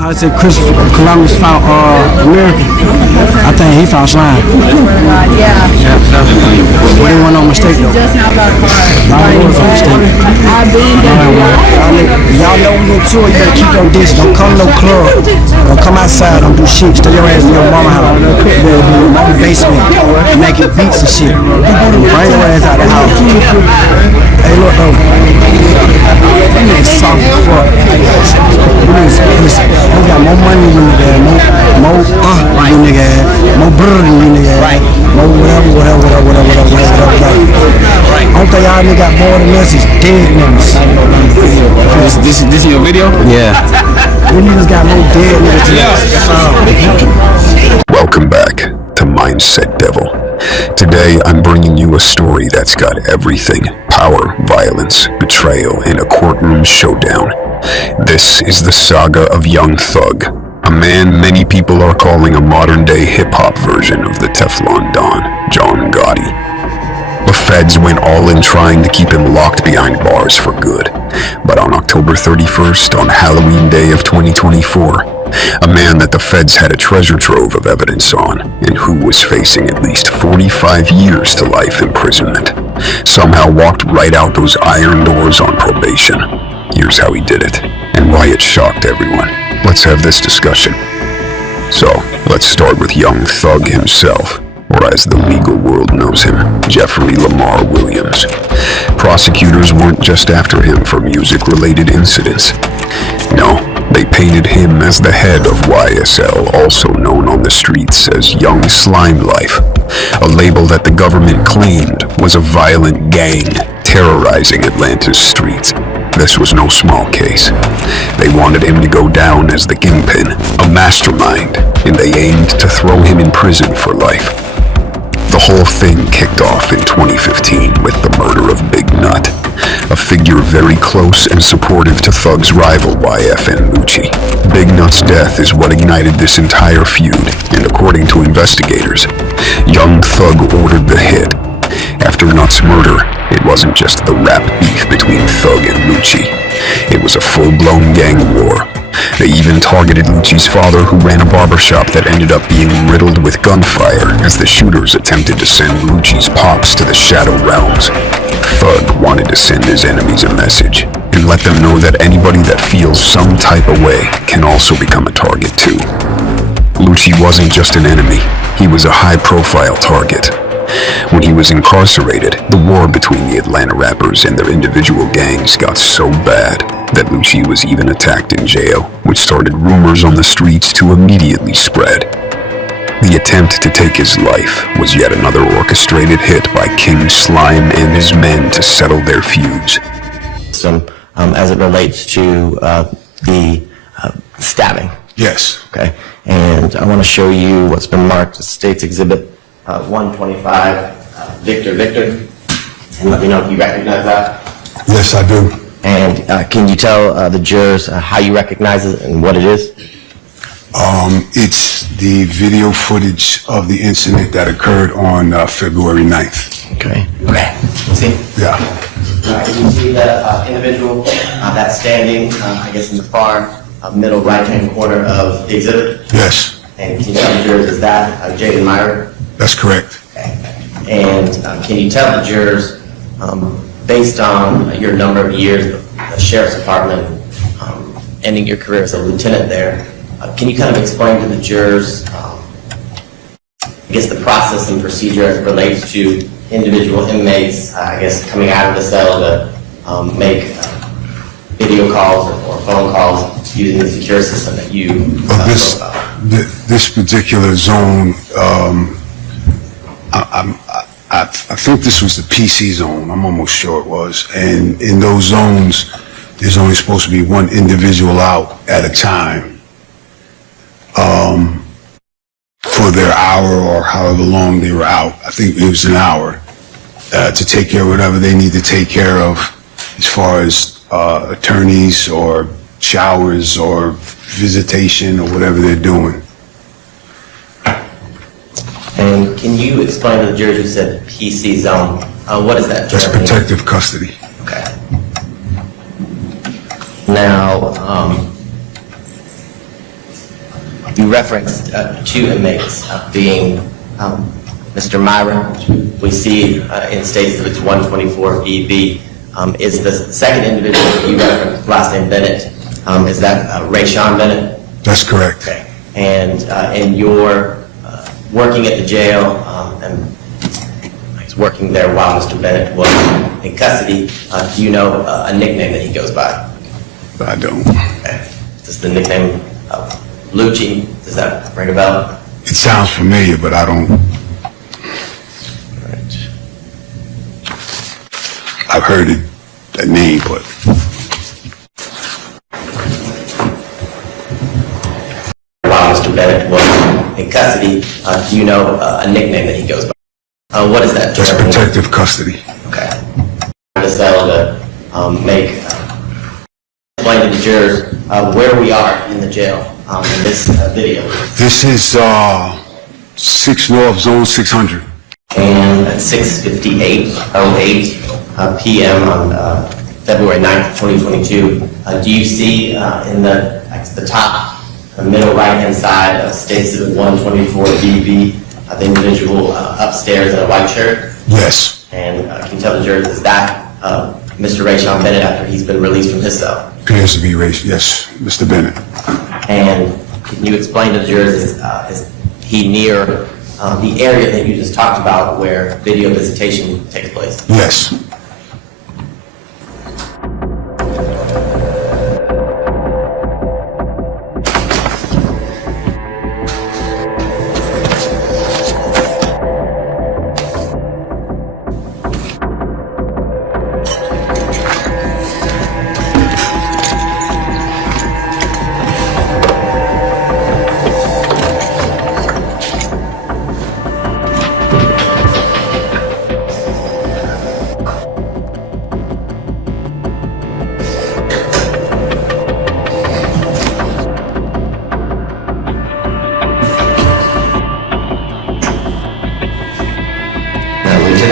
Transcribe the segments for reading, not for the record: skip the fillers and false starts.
I said Christopher Columbus found America. I think he found slime. Yeah. But it wasn't no mistake though. Just not about cars. It was a mistake. Y'all know we on tour, you better keep your distance. Don't come to no club. Don't come outside, don't do shit. Stay your ass in your mama house. In my basement. Making beats and shit. Bring your ass out the house. Hey, look though. That nigga soft as fuck. Listen, you got more money than you nigga, more you nigga, more brother than you nigga, more whatever. I don't think y'all nigga got more than us is dead niggas. This is your video? Yeah. You niggas got more dead niggas than us. Welcome back to Mindset Devil. Today I'm bringing you a story that's got everything: power, violence, betrayal, and a courtroom showdown. This is the saga of Young Thug, a man many people are calling a modern-day hip-hop version of the Teflon Don, John Gotti. The feds went all in trying to keep him locked behind bars for good. But on October 31st, on Halloween Day of 2024, a man that the feds had a treasure trove of evidence on, and who was facing at least 45 years to life imprisonment, somehow walked right out those iron doors on probation. Here's how he did it, and why it shocked everyone. Let's have this discussion. So, let's start with Young Thug himself, or as the legal world knows him, Jeffrey Lamar Williams. Prosecutors weren't just after him for music-related incidents. No, they painted him as the head of YSL, also known on the streets as Young Slime Life, a label that the government claimed was a violent gang terrorizing Atlanta's streets. This was no small case. They wanted him to go down as the kingpin, a mastermind, and they aimed to throw him in prison for life. The whole thing kicked off in 2015 with the murder of Big Nut, a figure very close and supportive to Thug's rival YFN Lucci. Big Nut's death is what ignited this entire feud, and according to investigators, Young Thug ordered the hit. After Nut's murder, it wasn't just the rap beef between Thug and Lucci. It was a full-blown gang war. They even targeted Lucci's father, who ran a barbershop that ended up being riddled with gunfire as the shooters attempted to send Lucci's pops to the Shadow Realms. Thug wanted to send his enemies a message and let them know that anybody that feels some type of way can also become a target too. Lucci wasn't just an enemy, he was a high-profile target. When he was incarcerated, the war between the Atlanta rappers and their individual gangs got so bad that Lucci was even attacked in jail, which started rumors on the streets to immediately spread. The attempt to take his life was yet another orchestrated hit by King Slime and his men to settle their feuds. As it relates to the stabbing. Yes. Okay. And I want to show you what's been marked as State's Exhibit 125, Victor. And let me know if you recognize that. Yes, I do. And can you tell the jurors how you recognize it and what it is? It's the video footage of the incident that occurred on February 9th. Okay. See? Yeah. You see the individual that's standing, I guess, in the far middle right-hand corner of the exhibit? Yes. And can you tell the jurors, is that Jaden Meyer? That's correct. Okay. And can you tell the jurors, based on your number of years with the Sheriff's Department, ending your career as a lieutenant there, can you kind of explain to the jurors, I guess, the process and procedure as it relates to individual inmates, I guess, coming out of the cell to make video calls or phone calls using the secure system that you spoke about? This particular zone, I think this was the PC zone. I'm almost sure it was. And in those zones, there's only supposed to be one individual out at a time for their hour or however long they were out. I think it was an hour to take care of whatever they need to take care of as far as attorneys or showers or visitation or whatever they're doing. And can you explain to the jurors who said PC zone, what is that? That's protective custody. Okay. Now, You referenced two inmates being Mr. Myron, which we see in states that it's 124 BB. Is the second individual that you referenced, last name Bennett, is that Rayshawn Bennett? That's correct. Okay. And in your working at the jail and working there while Mr. Bennett was in custody, do you know a nickname that he goes by? I don't. Okay. Does the nickname Lucci, does that ring a bell? It sounds familiar, but I don't. Right. I've heard it, that name, but While Mr. Bennett was in custody, do you know a nickname that he goes by? What is that? that's protective custody. Okay. The cell to explain to the jurors where we are in the jail in this video. This is 6 North Zone 600. And at 6:58:08 p.m. on February 9th, 2022, do you see in the top, the middle right-hand side of State Civil 124 BB, the individual upstairs in a white shirt? Yes. And can you tell the jurors, is that Mr. Rayshawn Bennett after he's been released from his cell? Appears to be race. Yes, Mr. Bennett. And can you explain to the jurors, is he near the area that you just talked about where video visitation takes place? Yes.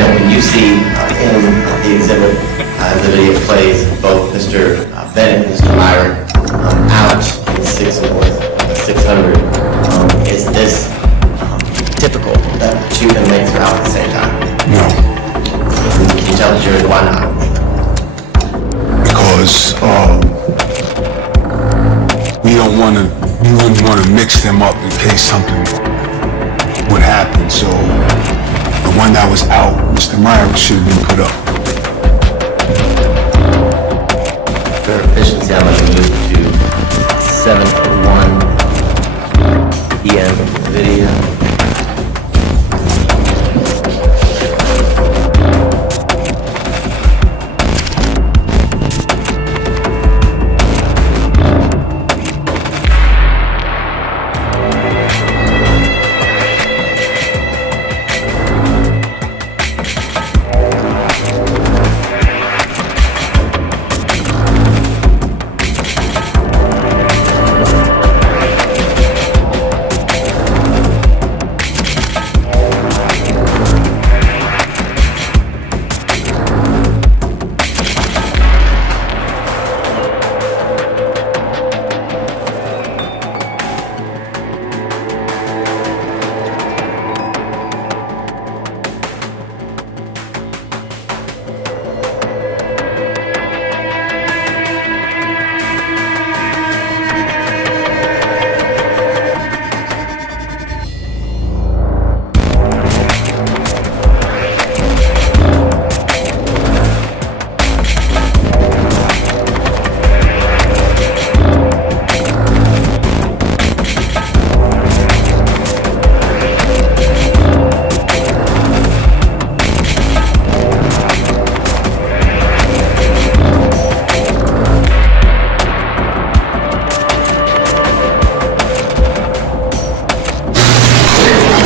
When you see in the exhibit, the video plays both Mr. Bennett and Mr. Myron out in 6 North 600. Is this typical that two inmates are out at the same time? No. Can you tell the jury why not? Because we wouldn't want to mix them up in case something would happen. So the one that was out, Mr. Meyer, should have been put up. For efficiency, I'm going to move to 7:01 p.m. video.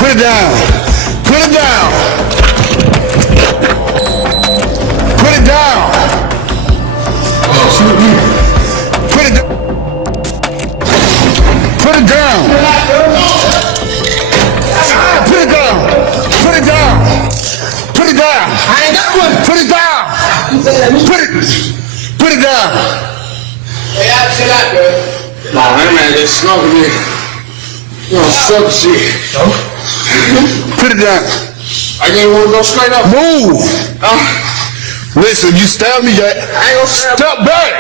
Put it down. Put it down. Put it down. Put it down. Put it down. Put it down. Put it down. Put it down. I ain't got one. Put it down. Put it down. Hey, I chill out, bro. Nah, man, just smoking me. Suck shit. Put it down. I can't want to go straight up. Move. Listen, you stab me, I ain't gonna step back.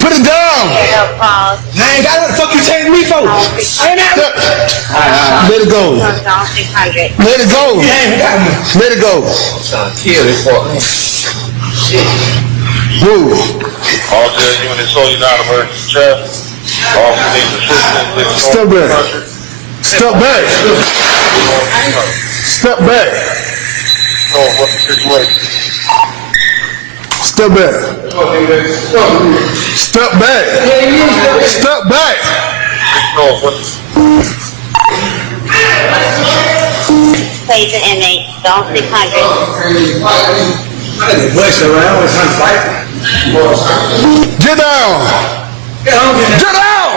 Put it down. I ain't got what the fuck you telling me for. Let it go. Let it go. Let it go. Move. All jail units, so you're not emergency traffic. All needs assistance. Step back. Step back. Step back. So what's the situation? Step back. Step back. Step back. So what's Please the inmate, don't 600. Get down. Get down.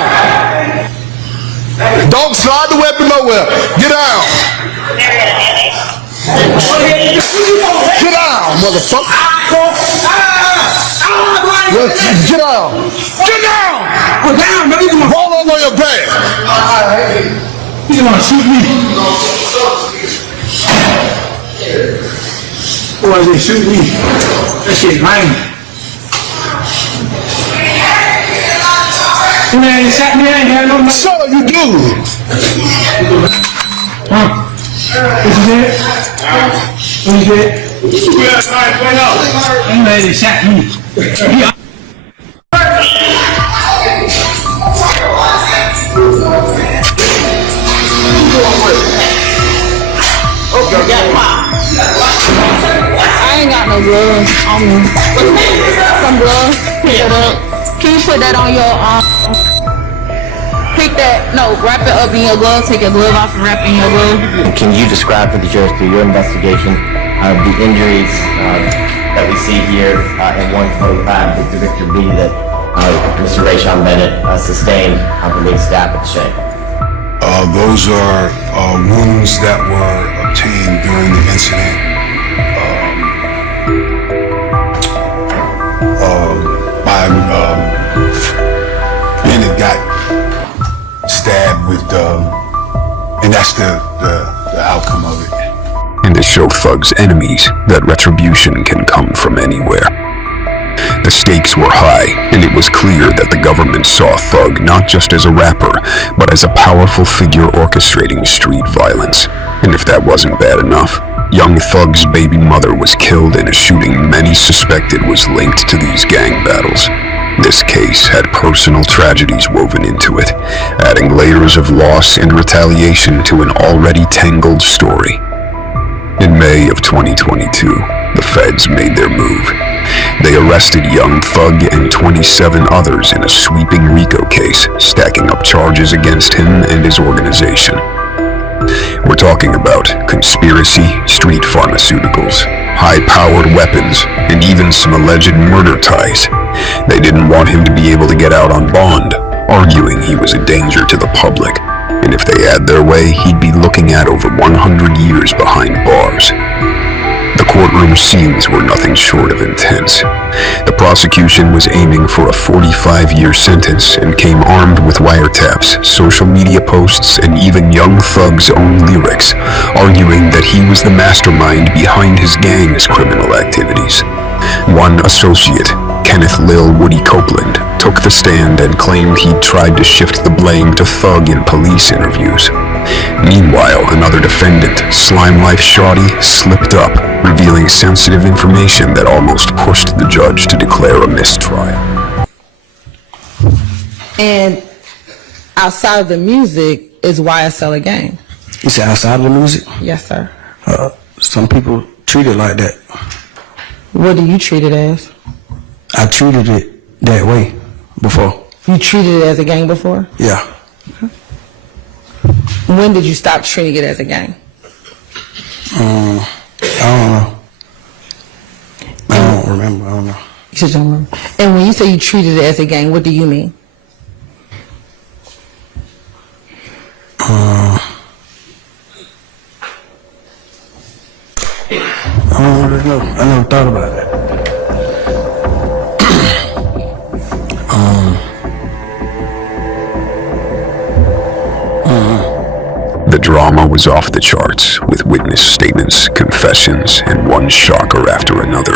Don't slide the weapon nowhere. Get down. Get down, motherfucker. Get down. Get down. Roll over your back. You want to shoot me? Why they shoot me? That shit mine. Man, you shot me, I ain't had no money. So you do. Huh? What you did? What you did? You made it shot me. I ain't got no gloves on me. Some gloves. Pick it up. Can you put that on your pick that? No, wrap it up in your glove. Take your glove off and wrap it in your glove. Can you describe for the jurors through your investigation the injuries that we see here in 125 with Victor B that Mr. Rayshawn Bennett sustained from being stabbed with a shank? Those are wounds that were obtained during the incident. Bennett got stabbed with, and that's the outcome of it. And to show thugs enemies that retribution can come from anywhere. The stakes were high, and it was clear that the government saw Thug not just as a rapper, but as a powerful figure orchestrating street violence. And if that wasn't bad enough, young Thug's baby mother was killed in a shooting many suspected was linked to these gang battles. This case had personal tragedies woven into it, adding layers of loss and retaliation to an already tangled story. In May of 2022, the feds made their move. They arrested young Thug and 27 others in a sweeping RICO case, stacking up charges against him and his organization. We're talking about conspiracy, street pharmaceuticals, high-powered weapons, and even some alleged murder ties. They didn't want him to be able to get out on bond, arguing he was a danger to the public. And if they had their way, he'd be looking at over 100 years behind bars. The courtroom scenes were nothing short of intense. The prosecution was aiming for a 45-year sentence and came armed with wiretaps, social media posts, and even young Thug's own lyrics, arguing that he was the mastermind behind his gang's criminal activities. One associate, Kenneth Lil Woody Copeland, took the stand and claimed he'd tried to shift the blame to Thug in police interviews. Meanwhile, another defendant, Slime Life Shawty, slipped up, revealing sensitive information that almost pushed the judge to declare a mistrial. And outside of the music is YSL a gang. You say outside of the music? Yes, sir. Some people treat it like that. What do you treat it as? I treated it that way before. You treated it as a gang before? Yeah. When did you stop treating it as a gang? I don't know. I don't remember. I don't know. You just don't remember. And when you say you treated it as a gang, what do you mean? I don't really know. I never thought about that. drama was off the charts, with witness statements, confessions, and one shocker after another.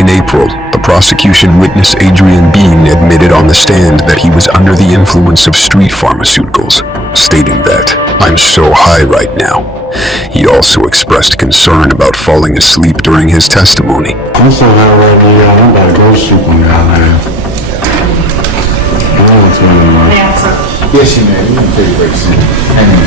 In April, the prosecution witness Adrian Bean admitted on the stand that he was under the influence of street pharmaceuticals, stating that, "I'm so high right now." He also expressed concern about falling asleep during his testimony. I'm so high right now, y'all. I'm about to go to sleep on y'all now. I don't want to know. Yes, you may. You can take a break soon. Hang on.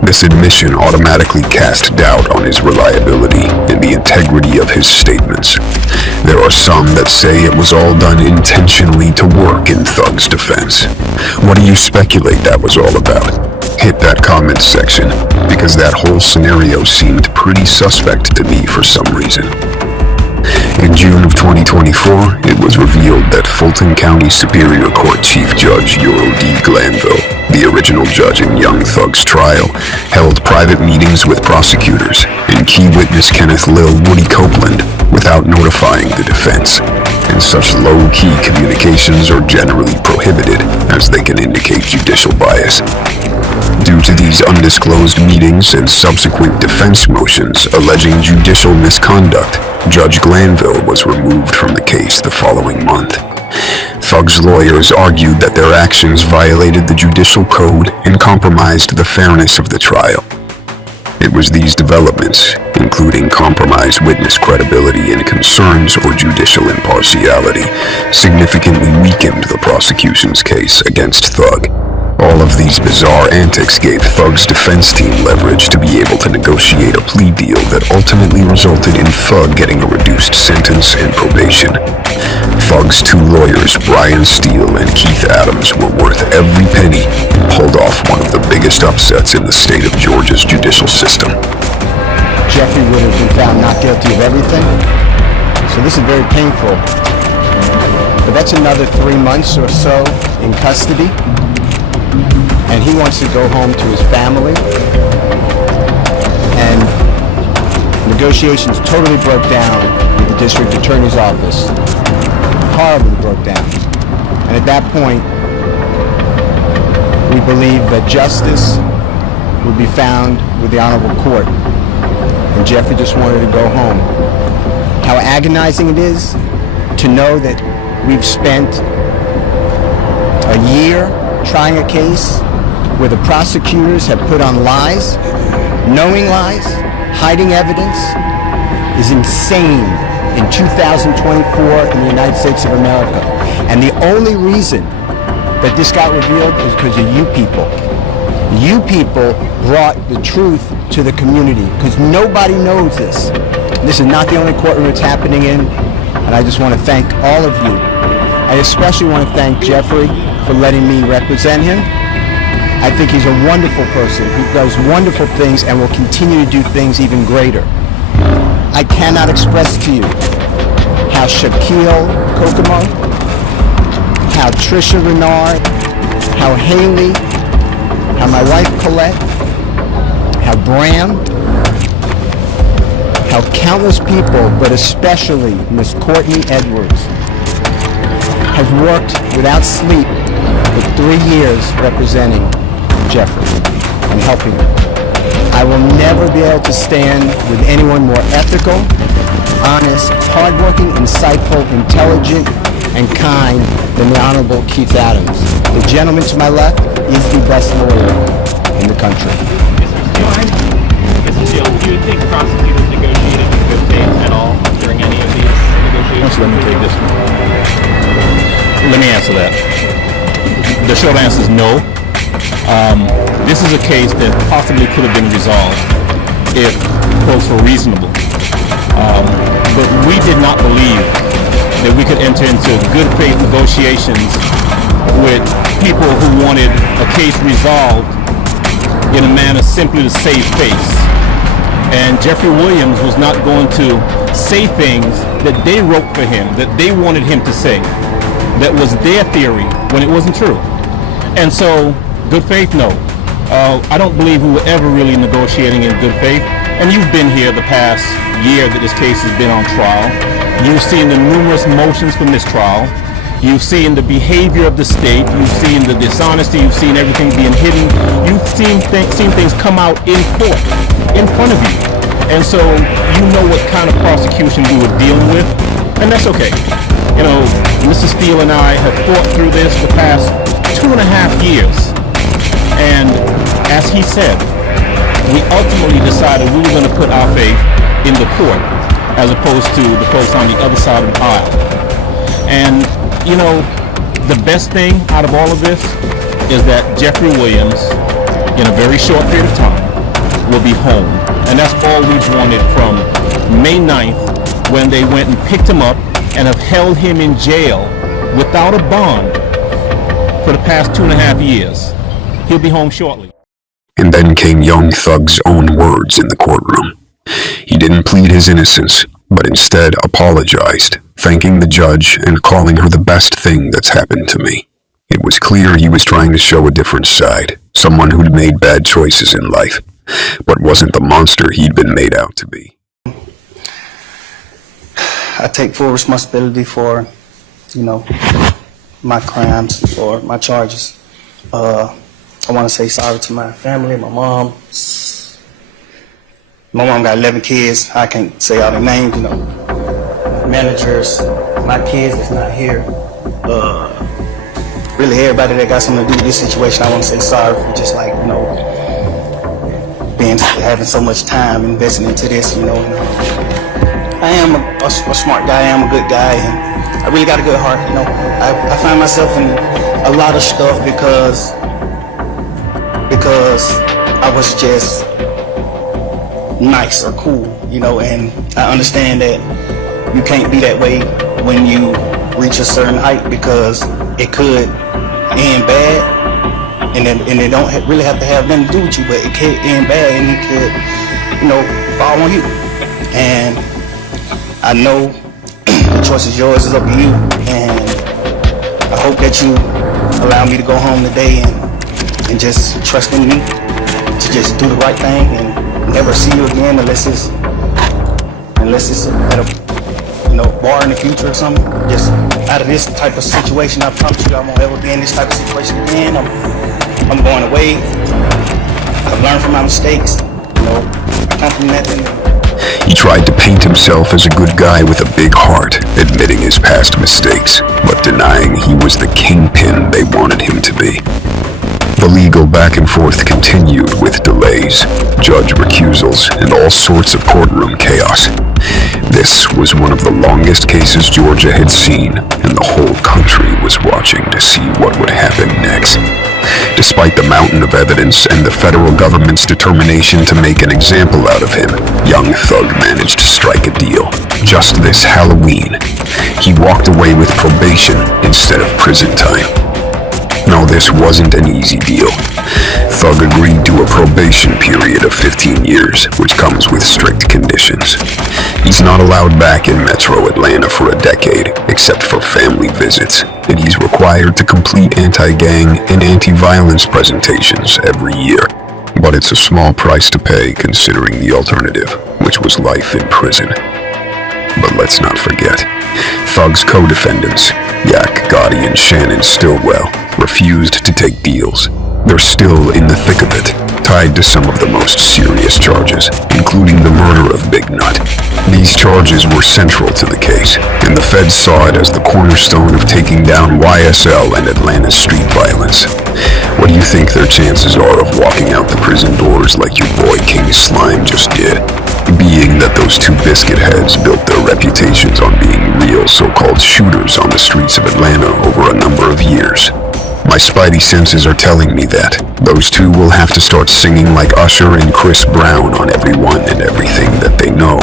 This admission automatically cast doubt on his reliability and the integrity of his statements. There are some that say it was all done intentionally to work in Thug's defense. What do you speculate that was all about? Hit that comment section, because that whole scenario seemed pretty suspect to me for some reason. In June of 2024, it was revealed that Fulton County Superior Court Chief Judge Euro D. Glanville, the original judge in Young Thug's trial, held private meetings with prosecutors and key witness Kenneth Lil Woody Copeland without notifying the defense. And such low-key communications are generally prohibited, as they can indicate judicial bias. Due to these undisclosed meetings and subsequent defense motions alleging judicial misconduct, Judge Glanville was removed from the case the following month. Thug's lawyers argued that their actions violated the judicial code and compromised the fairness of the trial. It was these developments, including compromised witness credibility and concerns for judicial impartiality, significantly weakened the prosecution's case against Thug. All of these bizarre antics gave Thug's defense team leverage to be able to negotiate a plea deal that ultimately resulted in Thug getting a reduced sentence and probation. Thug's two lawyers, Brian Steele and Keith Adams, were worth every penny and pulled off one of the biggest upsets in the state of Georgia's judicial system. Jeffrey would have been found not guilty of everything, so this is very painful. But that's another 3 months or so in custody. And he wants to go home to his family. And negotiations totally broke down with the district attorney's office. Horribly broke down. And at that point, we believe that justice would be found with the honorable court. And Jeffrey just wanted to go home. How agonizing it is to know that we've spent a year trying a case where the prosecutors have put on lies, knowing lies, hiding evidence, is insane in 2024 in the United States of America. And the only reason that this got revealed is because of you people. You people brought the truth to the community, because nobody knows this. This is not the only courtroom it's happening in, and I just want to thank all of you. I especially want to thank Jeffrey for letting me represent him. I think he's a wonderful person who does wonderful things and will continue to do things even greater. I cannot express to you how Shaquille Kokomo, how Trisha Renard, how Haley, how my wife Colette, how Bram, how countless people, but especially Miss Courtney Edwards, has worked without sleep for 3 years representing Jeffrey and helping him. I will never be able to stand with anyone more ethical, honest, hardworking, insightful, intelligent, and kind than the Honorable Keith Adams. The gentleman to my left is the best lawyer in the country. Do you think prosecutors negotiated in good faith at all during any of these negotiations? Let me take this one. Let me answer that. The short answer is no. This is a case that possibly could have been resolved if folks were reasonable. But we did not believe that we could enter into good faith negotiations with people who wanted a case resolved in a manner simply to save face. And Jeffrey Williams was not going to say things that they wrote for him, that they wanted him to say, that was their theory when it wasn't true. And so, good faith, no. I don't believe we were ever really negotiating in good faith. And you've been here the past year that this case has been on trial. You've seen the numerous motions for mistrial. You've seen the behavior of the state. You've seen the dishonesty. You've seen everything being hidden. You've seen things come out in court, in front of you. And so you know what kind of prosecution we were dealing with, and that's okay. You know, Mr. Steele and I have fought through this the past 2.5 years. And as he said, we ultimately decided we were going to put our faith in the court as opposed to the folks on the other side of the aisle. And you know, the best thing out of all of this is that Jeffrey Williams, in a very short period of time, will be home. And that's all we've wanted from May 9th, when they went and picked him up and have held him in jail without a bond for the past 2.5 years. He'll be home shortly. And then came young Thug's own words in the courtroom. He didn't plead his innocence, but instead apologized, thanking the judge and calling her the best thing that's happened to me. It was clear he was trying to show a different side, someone who'd made bad choices in life, but wasn't the monster he'd been made out to be. I take full responsibility for, you know, my crimes or my charges. I want to say sorry to my family, my mom. My mom got 11 kids. I can't say all their names, you know. Managers, my kids that's not here. Really everybody that got something to do with this situation, I want to say sorry for just like, you know, having so much time investing into this, you know. I am a smart guy, I am a good guy, and I really got a good heart, you know. I find myself in a lot of stuff because I was just nice or cool, you know, and I understand that you can't be that way when you reach a certain height because it could end bad, and it don't really have to have nothing to do with you, but it could end bad and it could, you know, fall on you. And I know the choice is yours, it's up to you, and I hope that you allow me to go home today and just trust in me to just do the right thing and never see you again unless it's at a, you know, bar in the future or something. Just out of this type of situation, I promise you I won't ever be in this type of situation again. I'm going away. I've learned from my mistakes. You know, I come from nothing. He tried to paint himself as a good guy with a big heart, admitting his past mistakes, but denying he was the kingpin they wanted him to be. The legal back and forth continued with delays, judge recusals, and all sorts of courtroom chaos. This was one of the longest cases Georgia had seen, and the whole country was watching to see what would happen next. Despite the mountain of evidence and the federal government's determination to make an example out of him, young Thug managed to strike a deal. Just this Halloween, he walked away with probation instead of prison time. No, this wasn't an easy deal. Thug agreed to a probation period of 15 years, which comes with strict conditions. He's not allowed back in Metro Atlanta for a decade, except for family visits, and he's required to complete anti-gang and anti-violence presentations every year. But it's a small price to pay considering the alternative, which was life in prison. But let's not forget, Thug's co-defendants, Yak, Gotti, and Shannon Stillwell, refused to take deals. They're still in the thick of it, tied to some of the most serious charges, including the murder of Big Nut. These charges were central to the case, and the feds saw it as the cornerstone of taking down YSL and Atlanta's street violence. What do you think their chances are of walking out the prison doors like your boy King Slime just did? Being that those two biscuit heads built their reputations on being real so-called shooters on the streets of Atlanta over a number of years. My spidey senses are telling me that those two will have to start singing like Usher and Chris Brown on everyone and everything that they know,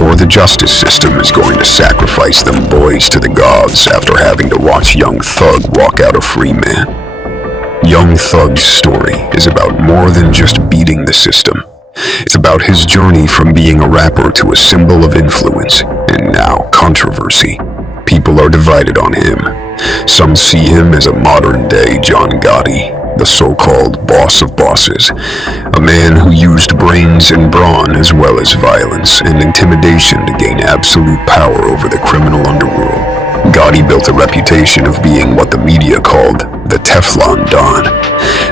or the justice system is going to sacrifice them boys to the gods after having to watch young Thug walk out a free man. Young Thug's story is about more than just beating the system. It's about his journey from being a rapper to a symbol of influence, and now controversy. People are divided on him. Some see him as a modern-day John Gotti, the so-called boss of bosses, a man who used brains and brawn as well as violence and intimidation to gain absolute power over the criminal underworld. Gotti built a reputation of being what the media called the Teflon Don,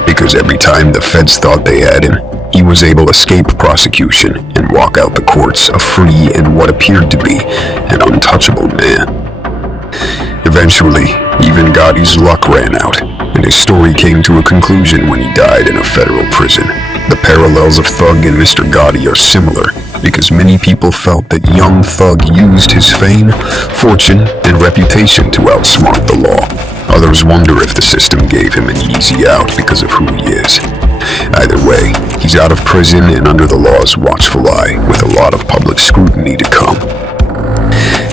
because every time the feds thought they had him, he was able to escape prosecution and walk out the courts a free and what appeared to be an untouchable man. Eventually, even Gotti's luck ran out, and his story came to a conclusion when he died in a federal prison. The parallels of Thug and Mr. Gotti are similar, because many people felt that young Thug used his fame, fortune, and reputation to outsmart the law. Others wonder if the system gave him an easy out because of who he is. Either way, he's out of prison and under the law's watchful eye, with a lot of public scrutiny to come.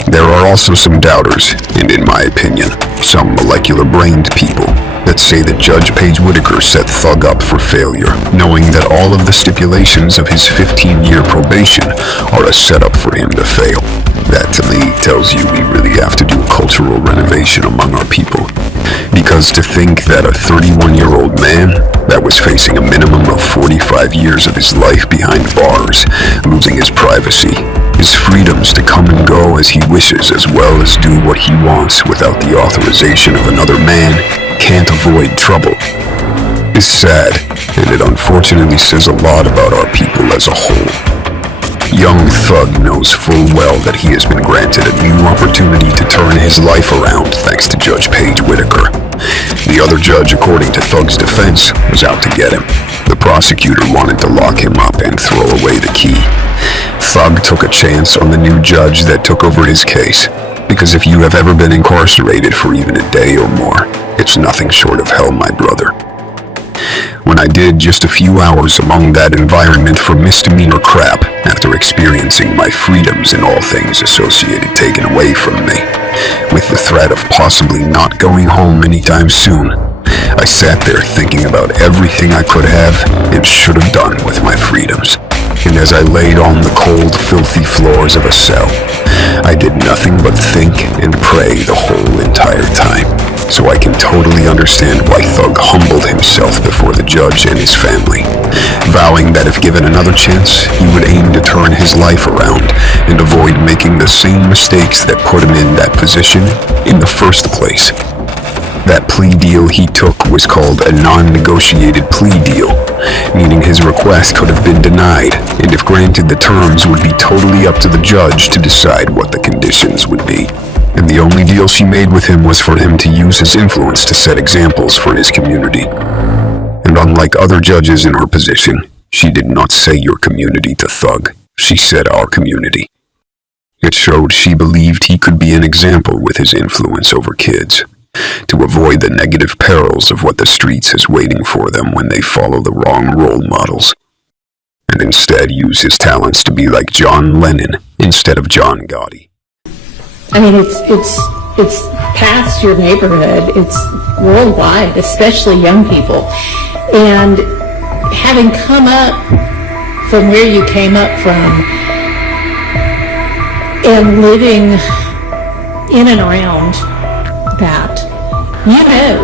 There are also some doubters, and in my opinion, some molecular-brained people that say that Judge Paige Whitaker set Thug up for failure, knowing that all of the stipulations of his 15-year probation are a setup for him to fail. That to me tells you we really have to do a cultural renovation among our people. Because to think that a 31-year-old man that was facing a minimum of 45 years of his life behind bars, losing his privacy, his freedoms to come and go as he wishes, as well as do what he wants without the authorization of another man, can't avoid trouble, is sad, and it unfortunately says a lot about our people as a whole. Young Thug knows full well that he has been granted a new opportunity to turn his life around thanks to Judge Paige Whitaker. The other judge, according to Thug's defense, was out to get him. The prosecutor wanted to lock him up and throw away the key. Thug took a chance on the new judge that took over his case, because if you have ever been incarcerated for even a day or more, it's nothing short of hell, my brother. When I did just a few hours among that environment for misdemeanor crap after experiencing my freedoms and all things associated taken away from me, with the threat of possibly not going home anytime soon, I sat there thinking about everything I could have and should have done with my freedoms. And as I laid on the cold, filthy floors of a cell, I did nothing but think and pray the whole entire time. So I can totally understand why Thug humbled himself before the judge and his family, vowing that if given another chance, he would aim to turn his life around and avoid making the same mistakes that put him in that position in the first place. That plea deal he took was called a non-negotiated plea deal, meaning his request could have been denied, and if granted, the terms would be totally up to the judge to decide what the conditions would be. And the only deal she made with him was for him to use his influence to set examples for his community. And unlike other judges in her position, she did not say your community to Thug. She said our community. It showed she believed he could be an example with his influence over kids, to avoid the negative perils of what the streets is waiting for them when they follow the wrong role models, and instead use his talents to be like John Lennon instead of John Gotti. I mean, it's past your neighborhood. It's worldwide, especially young people. And having come up from where you came up from and living in and around that, you know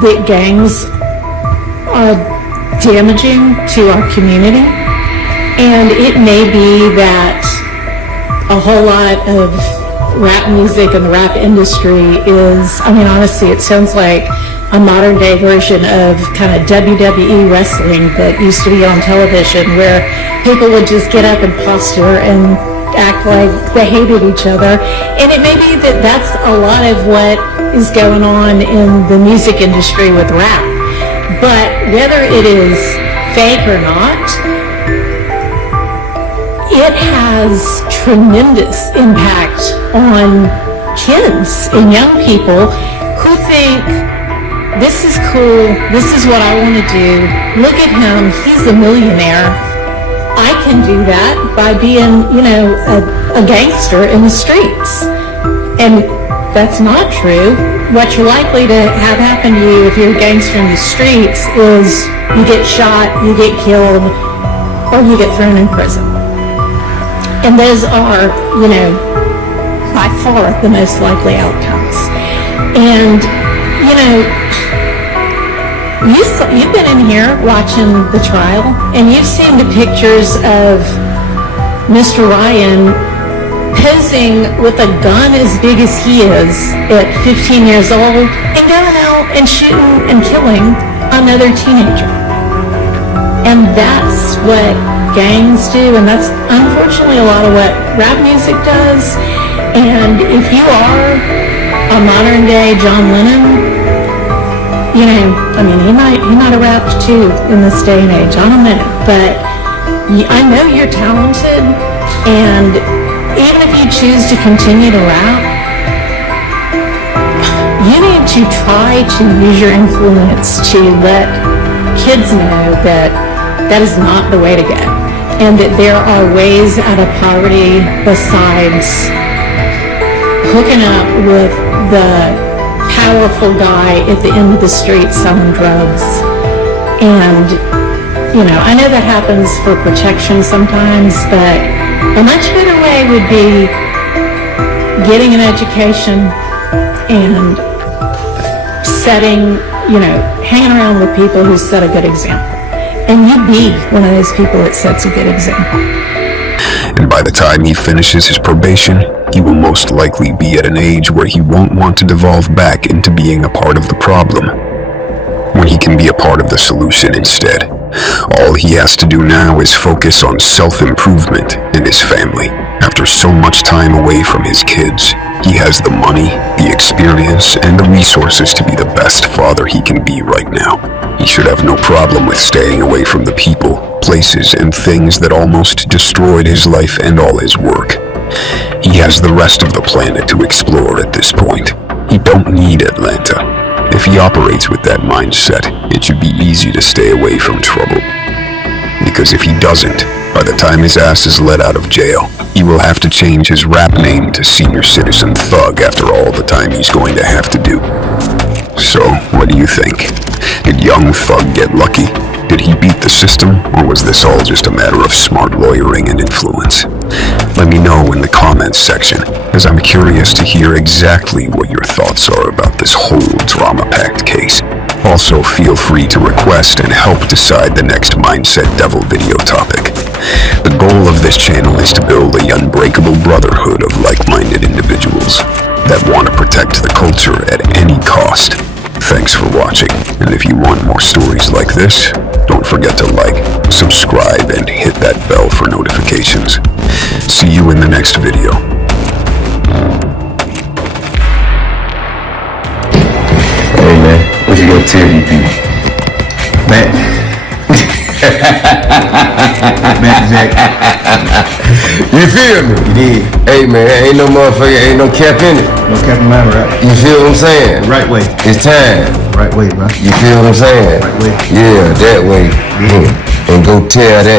that gangs are damaging to our community. And it may be that a whole lot of rap music and the rap industry is, I mean, honestly, it sounds like a modern day version of kind of WWE wrestling that used to be on television, where people would just get up and posture and act like they hated each other. And it may be that that's a lot of what is going on in the music industry with rap. But whether it is fake or not, it has tremendous impact on kids and young people who think, this is cool, this is what I want to do, look at him, he's a millionaire, I can do that by being, you know, a gangster in the streets. And that's not true. what you're likely to have happen to you if you're a gangster in the streets is you get shot, you get killed, or you get thrown in prison. And those are, by far the most likely outcomes. And, you've been in here watching the trial, and you've seen the pictures of Mr. Ryan posing with a gun as big as he is at 15 years old and going out and shooting and killing another teenager. And that's what gangs do, and that's unfortunately a lot of what rap music does. And if you are a modern day John Lennon, he might have rapped too in this day and age, I don't know, but I know you're talented, and even if you choose to continue to rap, you need to try to use your influence to let kids know that that is not the way to go, and that there are ways out of poverty besides hooking up with the powerful guy at the end of the street selling drugs. And, I know that happens for protection sometimes, but a much better way would be getting an education and hanging around with people who set a good example. And you be one of those people that sets a good example. And by the time he finishes his probation, he will most likely be at an age where he won't want to devolve back into being a part of the problem, when he can be a part of the solution instead. All he has to do now is focus on self-improvement and his family. After so much time away from his kids, he has the money, the experience, and the resources to be the best father he can be right now. He should have no problem with staying away from the people, places, and things that almost destroyed his life and all his work. He has the rest of the planet to explore at this point. He don't need Atlanta. If he operates with that mindset, it should be easy to stay away from trouble. Because if he doesn't, by the time his ass is let out of jail, he will have to change his rap name to Senior Citizen Thug after all the time he's going to have to do. So, what do you think? Did young Thug get lucky? Did he beat the system, or was this all just a matter of smart lawyering and influence? Let me know in the comments section, as I'm curious to hear exactly what your thoughts are about this whole drama-packed case. Also, feel free to request and help decide the next Mindset Devil video topic. The goal of this channel is to build a unbreakable brotherhood of like-minded individuals that want to protect the culture at any cost. Thanks for watching, and if you want more stories like this, don't forget to like, subscribe, and hit that bell for notifications. See you in the next video. Hey man, what you gonna tell these people? Man. Man, Jack. You feel me? You did. Hey man, ain't no motherfucker, ain't no cap in it. No cap in my rap. You feel what I'm saying? Right way. It's time. Right way, bro. You feel what I'm saying? Right way. Yeah, that way. Yeah. And go tell that.